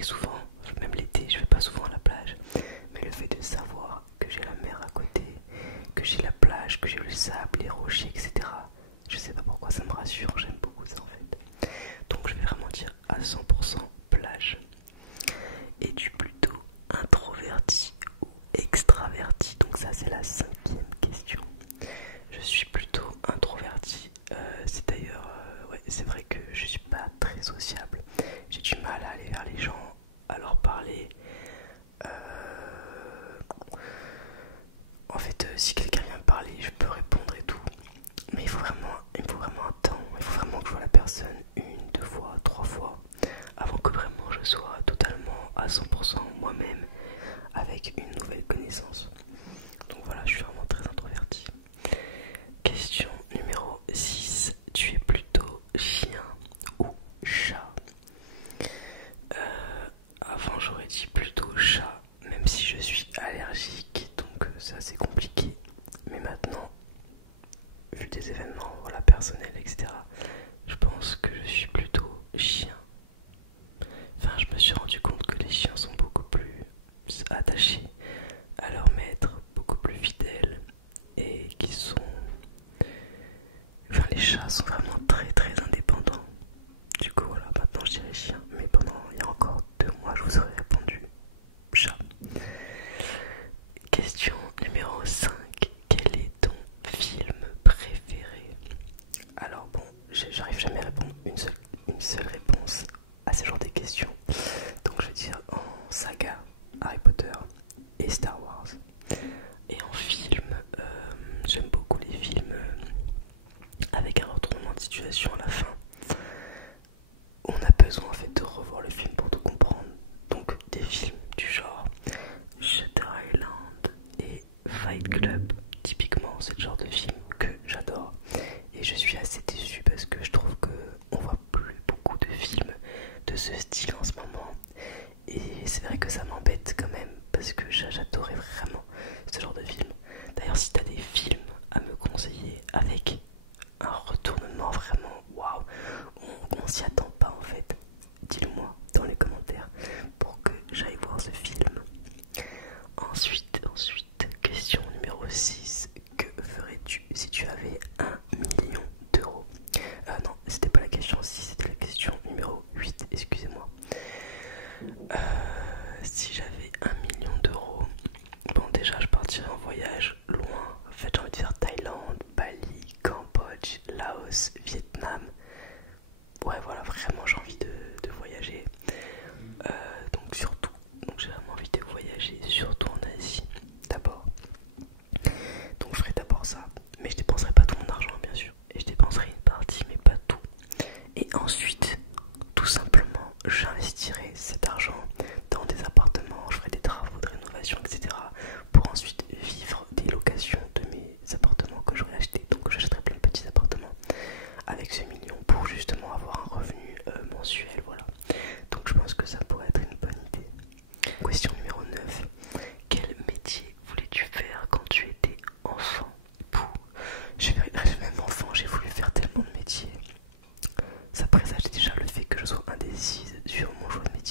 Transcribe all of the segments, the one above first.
très souvent, même l'été, je vais pas souvent à la plage, mais le fait de savoir que j'ai la mer à côté, que j'ai la plage, que j'ai le sable, les rochers, etc. Je sais pas pourquoi ça me rassure, j'aime beaucoup ça en fait. Donc je vais vraiment dire à 100% plage. Es-tu plutôt introverti ou extraverti? Donc ça c'est la 5e question. Je suis plutôt introverti. C'est d'ailleurs, ouais, c'est vrai que je suis pas très sociable. J'ai du mal à aller vers les gens, à leur parler. En fait, si quelqu'un vient me parler, je peux répondre et tout. Mais il me faut vraiment un temps. Il faut vraiment que je vois la personne une, deux fois, trois fois, avant que vraiment je sois totalement à 100% moi-même avec une nouvelle connaissance. Donc voilà, je suis vraiment très introverti. Question numéro 6. Tu es plutôt chien ou chat? Avant j'aurais dit plutôt chat, même si je suis allergique, donc c'est assez compliqué. Mais maintenant, vu des événements voilà, personnels, etc., je pense que je suis plutôt chien. Enfin, je me suis rendu compte que les chiens sont beaucoup plus attachés à leur maître, beaucoup plus fidèles, et qui sont... Enfin, les chats sont vraiment très très indépendants. Du coup, voilà, maintenant je dirais chien, mais pendant il y a encore 2 mois, je vous aurais répondu chat. Question numéro 5. Quel est ton film préféré? Alors bon, j'arrive jamais à répondre une seule réponse à ce genre de questions. Donc je vais dire en saga Harry Potter et Star Wars. Et en film, j'aime beaucoup les films avec un retournement de situation à la fin. On a besoin en fait de revoir le film pour tout comprendre. Donc des films du genre Shutter Island et Fight Club, typiquement c'est le genre de film que j'adore. Et je suis assez déçu parce que je trouve que on voit plus beaucoup de films de ce style en ce moment. Et c'est vrai que ça m'embête quand même parce que j'adorais vraiment ce genre de film. D'ailleurs, si t'as des films à me conseiller avec un retournement vraiment waouh, on s'y attend pas en fait, dis-le-moi dans les commentaires pour que j'aille voir ce film. Ensuite, question numéro 6. Que ferais-tu si tu avais 1 million d'euros? Non, c'était pas la question 6, c'était la question numéro 8, excusez-moi. Si j'avais 1 million d'euros, bon déjà je partirais en voyage loin. En fait j'ai envie de dire Thaïlande, Bali, Cambodge, Laos, Vietnam. Ouais voilà, vraiment j'ai envie de voyager. Donc j'ai vraiment envie de voyager, surtout en Asie d'abord. Donc je ferai d'abord ça, mais je dépenserai pas tout mon argent bien sûr. Et je dépenserai une partie mais pas tout. Et ensuite, tout simplement, j'investirai cet argent dans des appartements, je ferai des travaux de rénovation, etc. pour ensuite vivre des locations de mes appartements que j'aurai achetés. Donc j'achèterai plein de petits appartements avec ce million pour justement avoir un revenu mensuel, voilà. Donc je pense que ça pourrait être une bonne idée. Question numéro 9. Quel métier voulais-tu faire quand tu étais enfant? Même enfant, j'ai voulu faire tellement de métiers. Ça présage déjà le fait que je sois indécise sur mon choix de métier.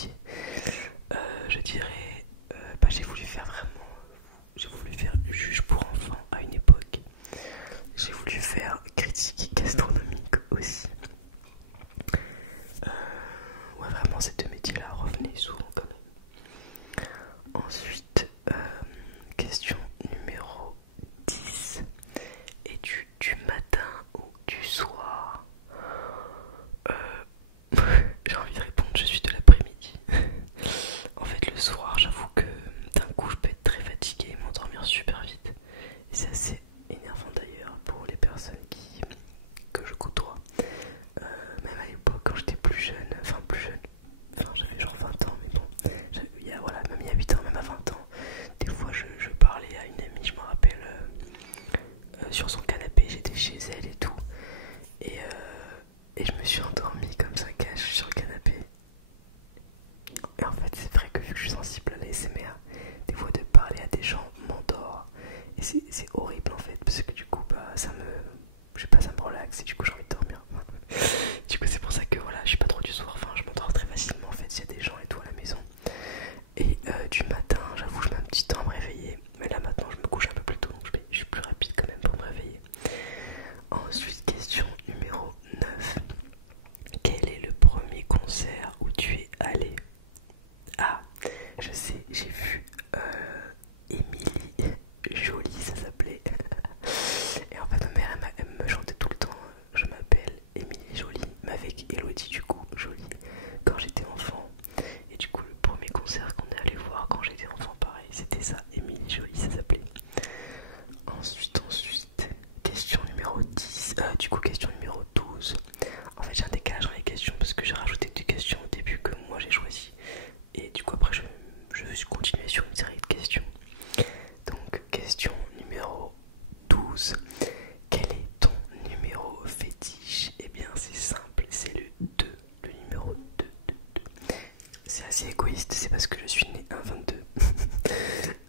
c'est assez égoïste, c'est parce que je suis né un 22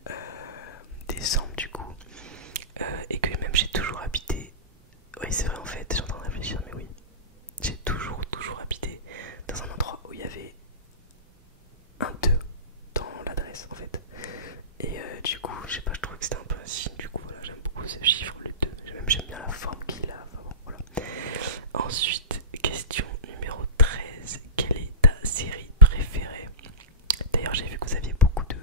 euh, décembre du coup, et que même j'ai toujours habité. Oui, c'est vrai en fait, je suis en train de réfléchir, mais oui, j'ai toujours habité dans un endroit où il y avait un 2 dans l'adresse en fait. Et du coup, je sais pas, je trouve que c'était un peu un signe. Du coup, voilà, j'aime beaucoup ce chiffre, le 2. J'aime bien la forme qu'il a. Enfin, bon, voilà. Ensuite, question numéro 13. Quelle est ta série préférée? D'ailleurs, j'ai vu que vous aviez beaucoup de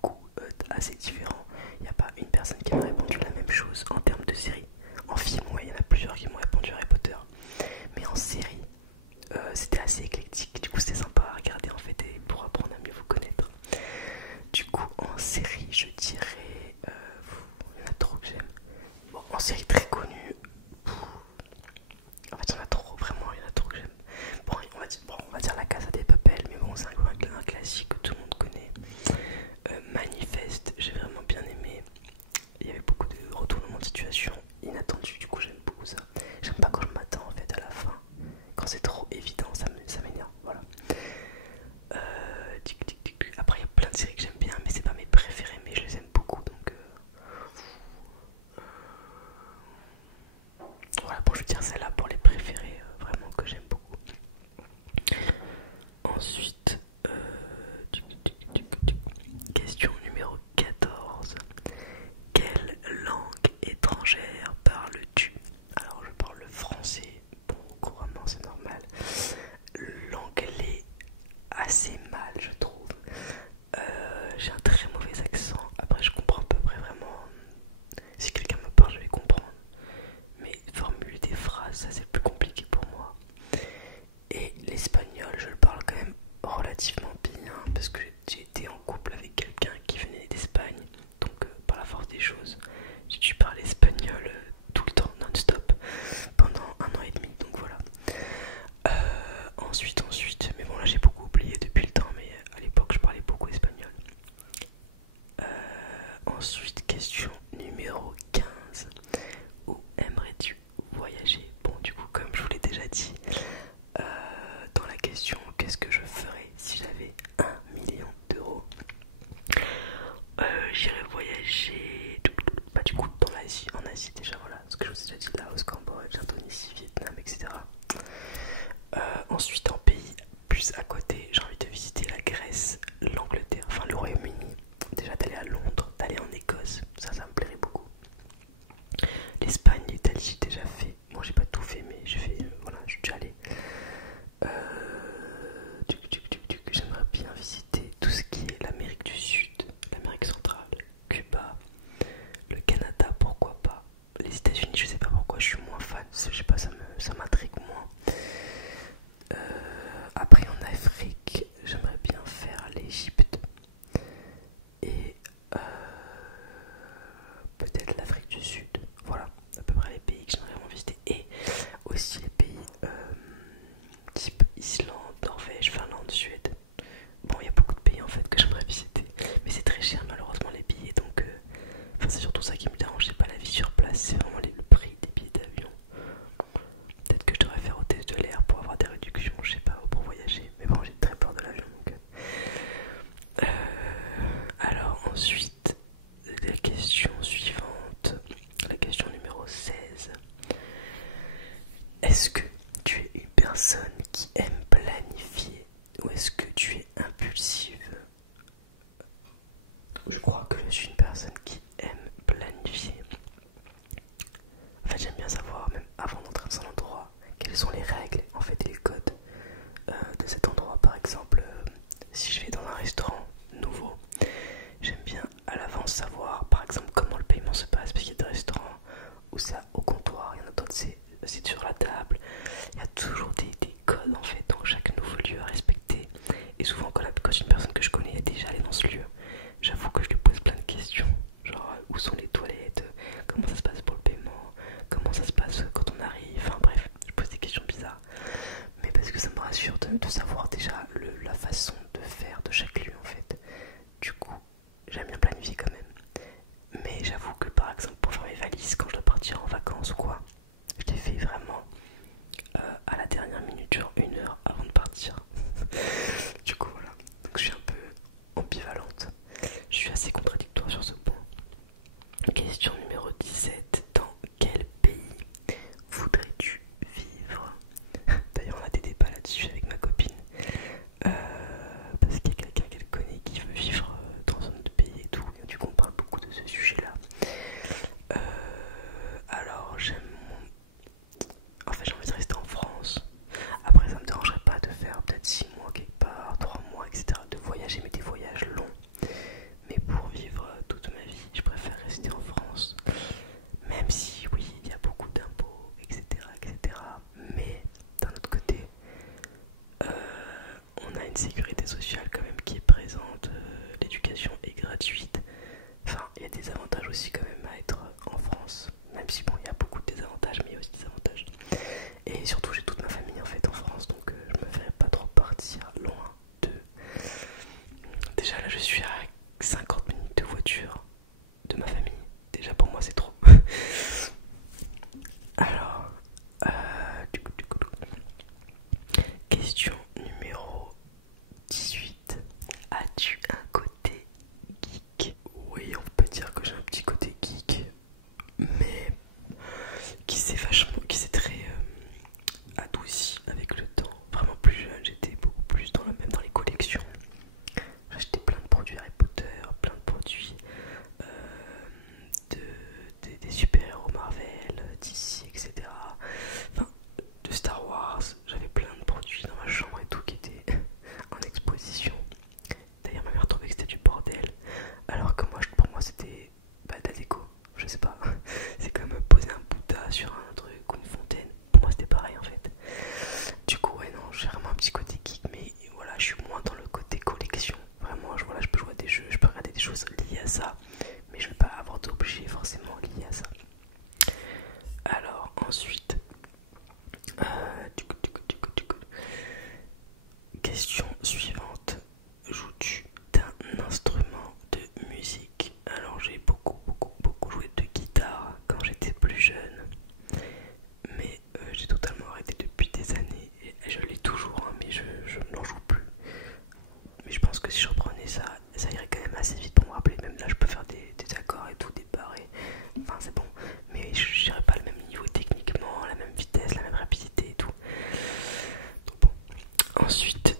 goûts assez différents. Il n'y a pas une personne qui m'a répondu la même chose en termes de série. En film, ouais, il y en a plusieurs qui m'ont répondu Harry Potter. Mais en série, c'était assez éclectique. Du coup, c'était sympa à regarder en fait et pour apprendre à mieux vous connaître. Du coup, en série, je dirais. Il y en a trop que j'aime. Bon, en série très connue. En fait, il y en a trop, vraiment, il y en a trop que j'aime. Bon, on va dire La Casa des Papel, mais bon, c'est un classique que tout le monde connaît. Manifeste, j'ai vraiment bien aimé. Il y avait beaucoup de retournements de situation inattendus, du coup, j'aime beaucoup ça. J'aime pas quand je m'attends en fait à la fin. Quand c'est trop évident, ça m'énerve. Voilà. Après, il y a plein de séries que j'aime bien, mais c'est pas mes préférées, mais je les aime beaucoup donc. Voilà, bon, je vais dire celle-là pour les préférés, vraiment que j'aime beaucoup. Ensuite, question numéro 14. Quelle langue étrangère parles-tu? Alors, je parle le français, bon, couramment, c'est normal. L'anglais, assez mal, je trouve. J'ai un très mauvais accent. Après, je comprends à peu près vraiment. Si quelqu'un me parle, je vais comprendre. Mais formuler des phrases, ça c'est plus compliqué pour moi. Et l'espagnol, je le parle quand même relativement bien parce que j'ai été en couple avec quelqu'un qui venait d'Espagne. Donc, par la force des choses, j'ai dû parler espagnol tout le temps, non-stop, pendant 1 an et demi. Donc voilà. Ensuite, mais bon là j'ai beaucoup oublié depuis le temps, mais à l'époque je parlais beaucoup espagnol. Ensuite, question numéro 15. Où aimerais-tu voyager? Bon, du coup, comme je vous l'ai déjà dit, dans la question qu'est-ce que je ferais si j'avais 1 million d'euros, sécurité sociale quand même qui est présente, l'éducation est gratuite. Enfin, il y a des avantages aussi quand même à être en France, même si bon, il y a beaucoup de désavantages, mais il y a aussi des avantages. Et surtout, j'ai toute ma famille en fait en France, donc je me ferais pas trop partir loin de. Déjà là, je suis à 50 minutes de voiture de ma famille. Déjà pour moi, c'est trop. Alors, question numéro 18. As-tu un côté geek? Oui, on peut dire que j'ai un petit côté geek, mais qui s'est très adouci avec le temps. Vraiment plus jeune, j'étais beaucoup plus même dans les collections. J'achetais plein de produits Harry Potter, plein de produits des super-héros Marvel, DC, etc. Enfin, de Star Wars. J'avais plein de produits dans ma chambre et tout qui étaient en exposition. D'ailleurs, ma mère trouvait que c'était du bordel, alors que pour moi, c'était de la déco. Je sais pas. C'est comme poser un Bouddha sur un truc ou une fontaine. Pour moi, c'était pareil en fait. Du coup, ouais, non, j'ai vraiment un petit côté geek, mais voilà, je suis moins dans le côté collection. Vraiment, voilà, je peux jouer à des jeux, je peux regarder des choses liées à ça, mais je vais pas avoir d'objets forcément liés à ça. Alors, ensuite, question suivante. Joues-tu d'un instrument de musique? Alors, j'ai beaucoup joué de guitare quand j'étais plus jeune, mais j'ai totalement arrêté depuis des années et je l'ai toujours, hein, mais je n'en joue plus. Mais je pense que si je reprenais ça, ça irait quand même assez vite pour me rappeler. Même là, je peux faire des accords et tout, des barres. Enfin, c'est bon, mais je n'irai pas le même niveau techniquement, la même vitesse, la même rapidité et tout. Donc bon. Ensuite,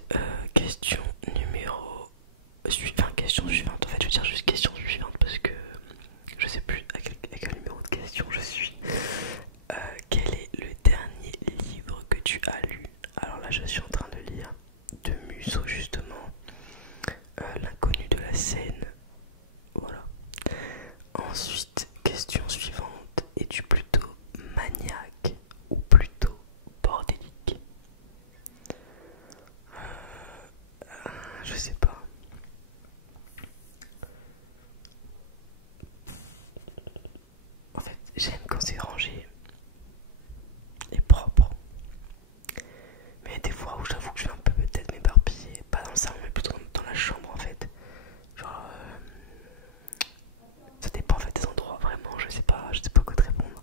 question numéro suivante. Question suivante. En fait, je veux dire juste question suivante parce que je sais plus à quel numéro de question je suis. Quel est le dernier livre que tu as lu? Alors là, je suis en train de lire de Musso justement, L'inconnu de la Seine. Voilà. Ensuite, question suivante. Es-tu plutôt maniaque ou plutôt bordélique? Je sais pas. En fait, j'aime quand c'est rangé et propre. Mais il y a des fois où j'avoue que je vais un peu peut-être m'éparpiller. Pas dans le salon, mais plutôt dans la chambre en fait. Genre, ça dépend en fait des endroits, vraiment, je sais pas quoi te répondre.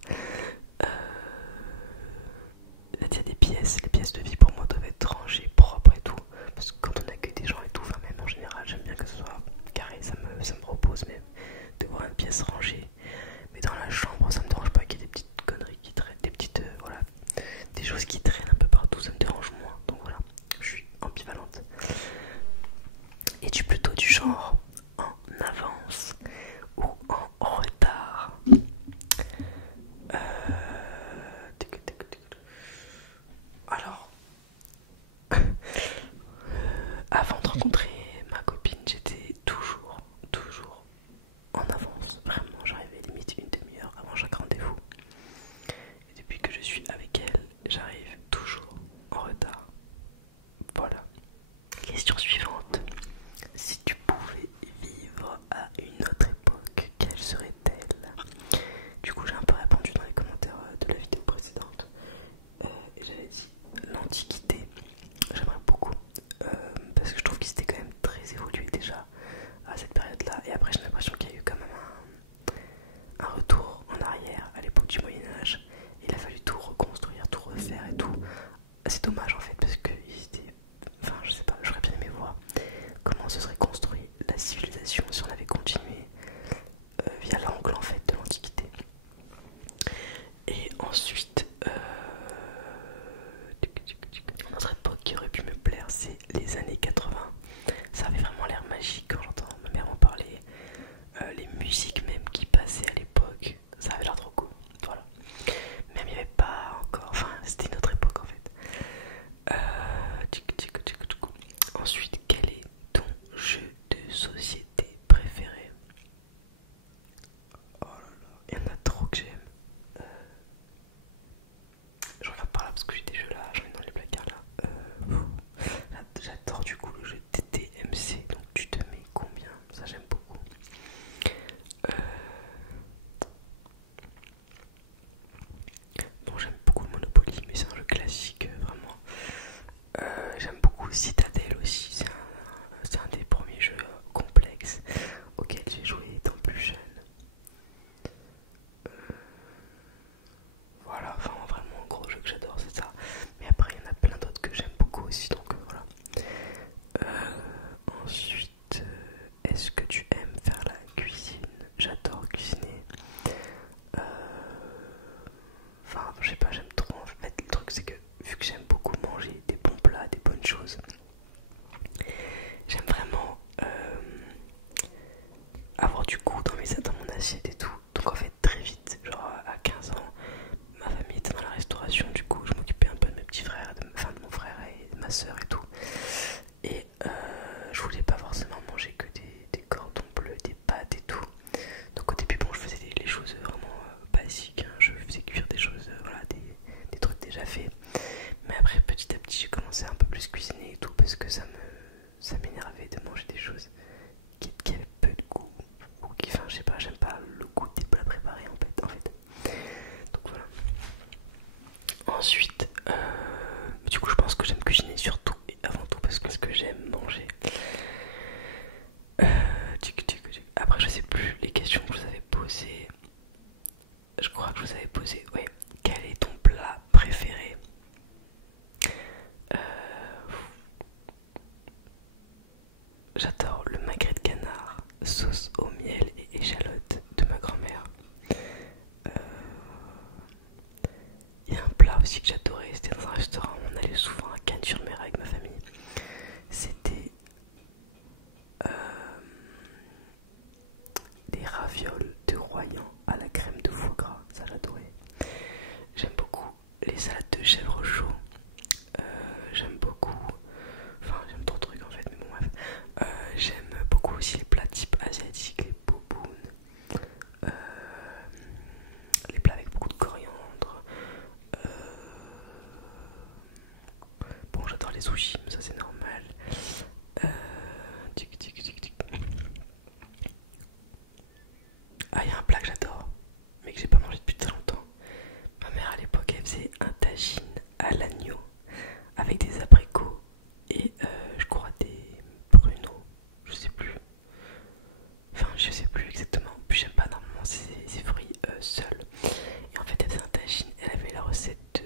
Il y a des pièces, les pièces de vie pour moi doivent être rangées, propres et tout. Parce que quand on accueille des gens et tout, enfin même en général, j'aime bien que ce soit carré, ça me repose même de voir une pièce rangée. Mais dans la chambre, ça me dérange pas qu'il y ait des petites conneries qui traînent, des petites, voilà, des choses qui traînent un peu partout, ça me dérange moins. Donc voilà, je suis ambivalente. Es-tu plutôt du genre en avance ou en retard? Alors, avant de rencontrer ma copine, j'étais toujours en avance. Vraiment, j'arrivais limite une demi-heure avant chaque rendez-vous. Et depuis que je suis avec elle, j'arrive toujours en retard. Voilà. Question suivante. Si tu pouvais m'énerver de manger des choses qui avaient peu de goût. Ou qui, enfin, je sais pas, j'aime pas le goût des plats préparés en fait. Donc voilà. Ensuite, du coup, je pense que j'aime cuisiner surtout et avant tout parce que j'aime manger. Après, je sais plus les questions que je vous avais posées. Je crois que je vous avais posé, oui. Quel est ton plat préféré? J'adore le magret de canard, sauce au miel et échalote de ma grand-mère. Il y a un plat aussi que j'adorais, c'était dans un restaurant, on allait souvent à Cannes-sur-Mer avec ma famille. C'était des ravioles de Royan à la crème de foie gras, ça j'adorais. J'aime beaucoup les salades de chèvre chaud. J'aime beaucoup, enfin j'aime trop de trucs en fait, mais bon bref. J'aime beaucoup aussi les plats type asiatiques, les bobounes, les plats avec beaucoup de coriandre. Bon, j'adore les sushis, mais ça c'est normal. Ah, il y a un plat que j'adore, mais que j'ai pas mangé depuis très longtemps. Ma mère à l'époque elle faisait un tagine à l'agneau avec des abricots et je crois des pruneaux, je sais plus. Enfin, je sais plus exactement. Puis j'aime pas normalement ces fruits seuls. Et en fait, elle faisait un tagine. Elle avait la recette de.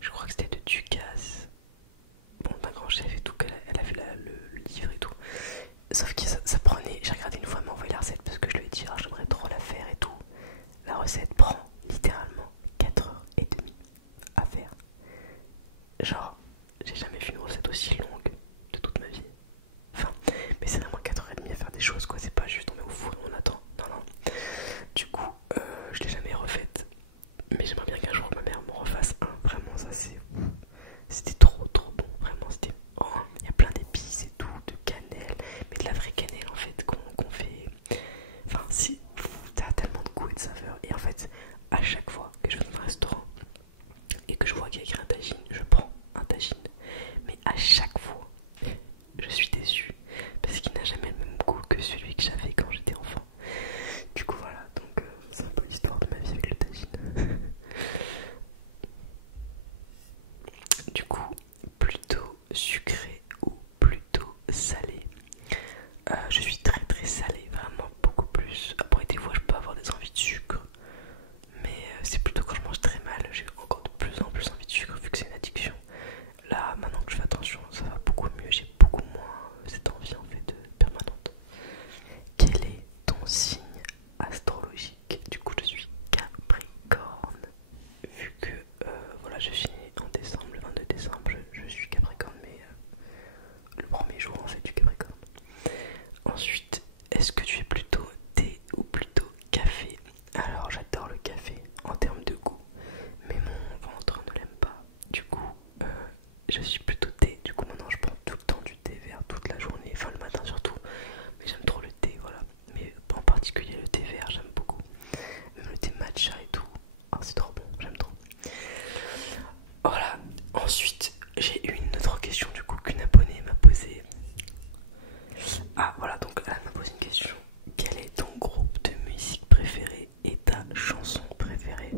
Je crois que c'était de Ducasse. Bon, d'un grand chef et tout. Elle avait le livre et tout. Sauf que ça prenait. J'ai regardé une fois, elle m'a envoyé la recette parce que je lui ai dit, ah, j'aimerais trop la faire et tout. La recette prend littéralement 4h30 à faire. Genre, j'ai jamais vu une recette aussi longue de toute ma vie. Enfin, mais c'est vraiment 4h30 à faire des choses quoi, c'est pas juste on met au four et on attend. Non, non. Du coup, je l'ai jamais refaite. Mais j'aimerais bien qu'un jour ma mère m'en refasse un. Vraiment, ça c'est. C'était trop trop bon. Vraiment, c'était. Oh, il y a plein d'épices et tout, de cannelle. Mais de la vraie cannelle en fait qu'on fait. Enfin, si. Ça a tellement de goût et de saveur. Et en fait, à chaque fois que je vais dans un restaurant et que je vois qu'il y a écrit un tagine, je prends un tagine. Mais à chaque fois, je suis déçue parce qu'il n'a jamais le même goût que celui que j'avais quand j'étais enfant. Du coup voilà, donc c'est un peu l'histoire de ma vie avec le tagine. Du coup, plutôt sucré ou plutôt salé? Je suis très très salé, vraiment beaucoup plus. Après des fois je peux avoir des envies de sucre, mais c'est plutôt quand je mange très mal, j'ai encore de plus en plus envie de sucre vu que c'est une addiction. Là, maintenant que je fais attention, ça va beaucoup mieux, j'ai beaucoup moins cette envie en fait permanente. Quel est ton signe astrologique? Du coup, je suis Capricorne. Vu que voilà, je suis né en décembre, le 22 décembre, je suis Capricorne, mais le premier jour en fait du Capricorne. Ensuite, est-ce que tu es plutôt thé ou plutôt café? Alors, j'adore le café en termes de goût, mais mon ventre ne l'aime pas. Du coup, je suis plutôt thé. Du coup, maintenant, je prends tout le temps du thé vert toute la journée, enfin le matin surtout. Mais j'aime trop le thé, voilà. Mais en particulier le thé vert, j'aime beaucoup. Même le thé matcha et tout. Oh, c'est trop bon, j'aime trop. Voilà. Ensuite, j'ai eu une autre question du coup qu'une abonnée m'a posée. Ah, voilà, donc elle m'a posé une question. Quel est ton groupe de musique préféré et ta chanson préférée?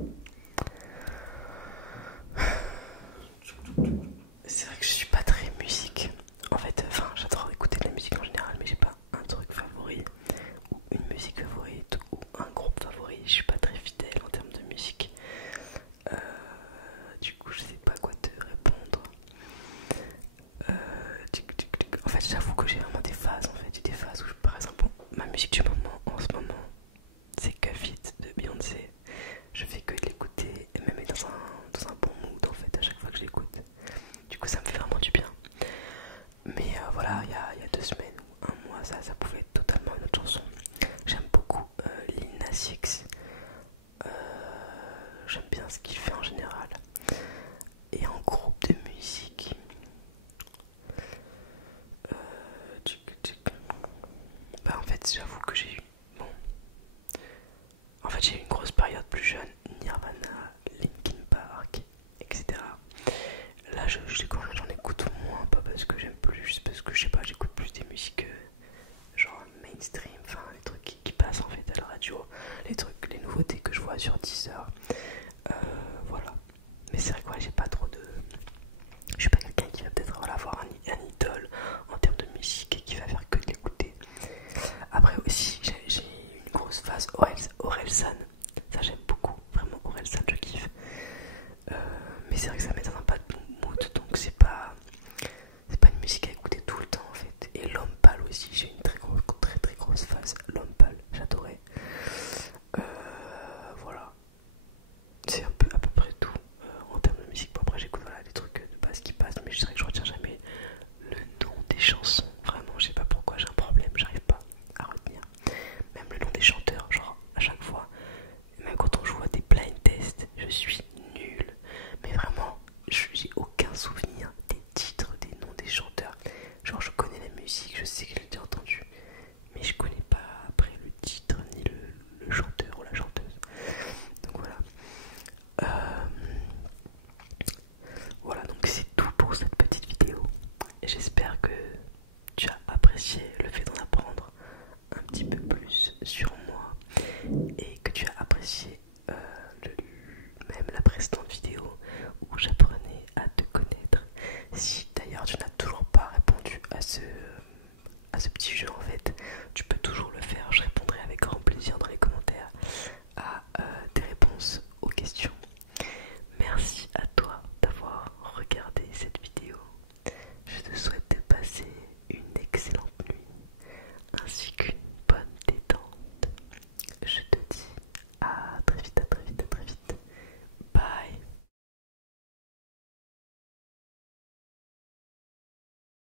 C'est vrai que je suis pas très musique. En fait, enfin, j'adore écouter de la musique en général, mais j'ai pas un truc favori ou une musique favorite ou un groupe favori. Je suis pas très fidèle en termes de musique. Du coup, je sais pas quoi te répondre. En fait, j'avoue que j'ai vraiment des phases. En fait, j'ai des phases où, par exemple, ma musique du moment en ce moment, c'est Cuff It de Beyoncé. Je fais que de l'écouter et même être dans un bon mood en fait à chaque fois que je l'écoute. Du coup, ça me fait vraiment du bien. Mais voilà, il y a 2 semaines ou un mois, ça pouvait être totalement une autre chanson. J'aime beaucoup Lil Nas X. J'aime bien ce qu'il fait en général. Et en groupe de musique, bah en fait, j'avoue que j'ai eu. Bon. En fait, j'ai eu une grosse période plus jeune, Nirvana, Linkin Park, etc. Là, j'en écoute moins, pas parce que j'aime plus, juste parce que chansons. Vraiment, je sais pas pourquoi j'ai un problème, j'arrive pas à retenir. Même le nom des chanteurs, genre à chaque fois. Même quand on joue à des blind tests, je suis nulle. Mais vraiment, j'ai aucun souvenir des titres, des noms des chanteurs. Genre je connais la musique, je sais que je l'ai déjà entendu, mais je connais pas après le titre ni le chanteur ou la chanteuse. Donc voilà. Voilà, donc c'est tout pour cette petite vidéo. Et j'espère que tu as apprécié